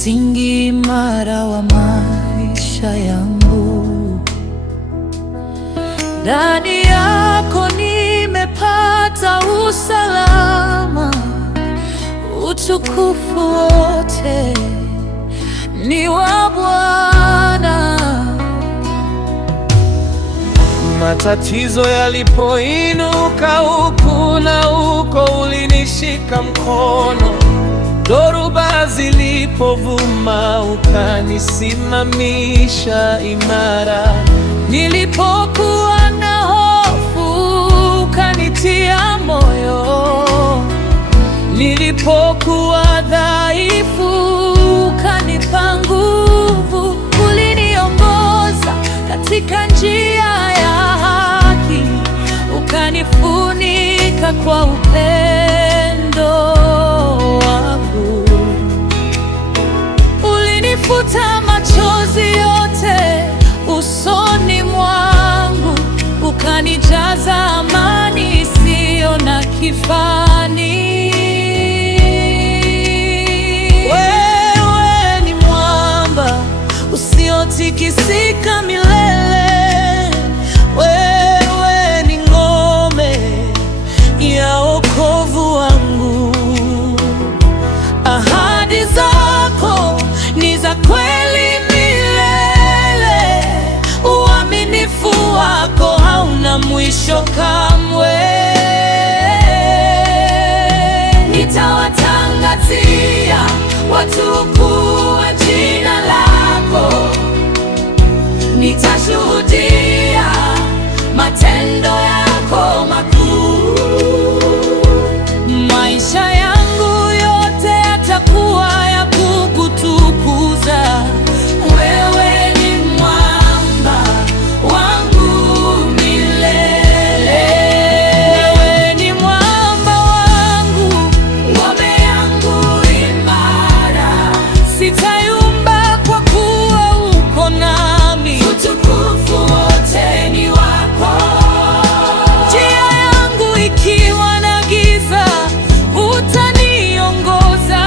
msingi imara wa maisha yangu. Ndani yako nimepata usalama, utukufu wote ni wa Bwana. Matatizo yalipoinuka huku na huko, ulinishika mkono. Dhoruba zilipovuma, ukanisimamisha imara. Nilipokuwa na hofu, ukanitia moyo. Nilipokuwa dhaifu, ukanipa nguvu. Uliniongoza katika njia ya haki, ukanifunika kwa upendo wako. Ulinifuta machozi yote usoni mwangu, ukanijaza amani isiyo na kifani. Wewe ni mwamba usiotikisika milele. Wewe ni ngome ya wokovu wangu. Ahadi zako ni za kweli milele. Uaminifu wako hauna mwisho kamwe. Nitawatangazia watu ukuu wa jina lako. Nitashuhudia matendo yako makuu. Maisha yangu yote yatakuwa ya kukutukuza. Wewe ni mwamba wangu milele. Wewe ni mwamba wangu, ngome yangu imara. Sitayumba kwa kuwa uko nami. Utukufu wote ni wako. Njia yangu ikiwa na giza, utaniongoza.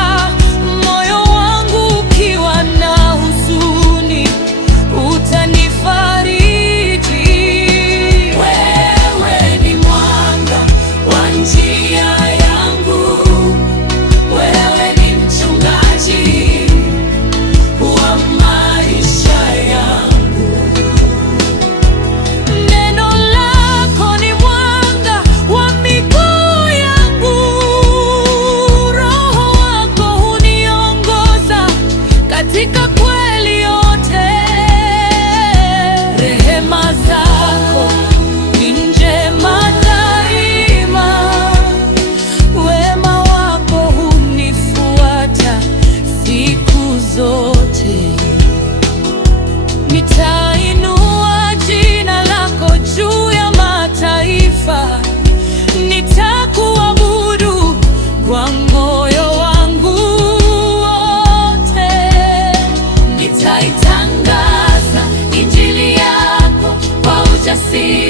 Moyo wangu ukiwa na huzuni, utanifariji. Wewe ni mwanga wa njia yangu. Wewe ni mchungaji wa maisha yangu. Neno lako ni mwanga wa miguu yangu. Roho wako huniongoza katika kweli yote. Rehema zako ni njema daima. Wema wako hunifuata siku zote. Nitainua jina lako juu ya mataifa. Nitakuabudu kwa moyo wangu wote. Nitaitangaza injili yako kwa ujasiri.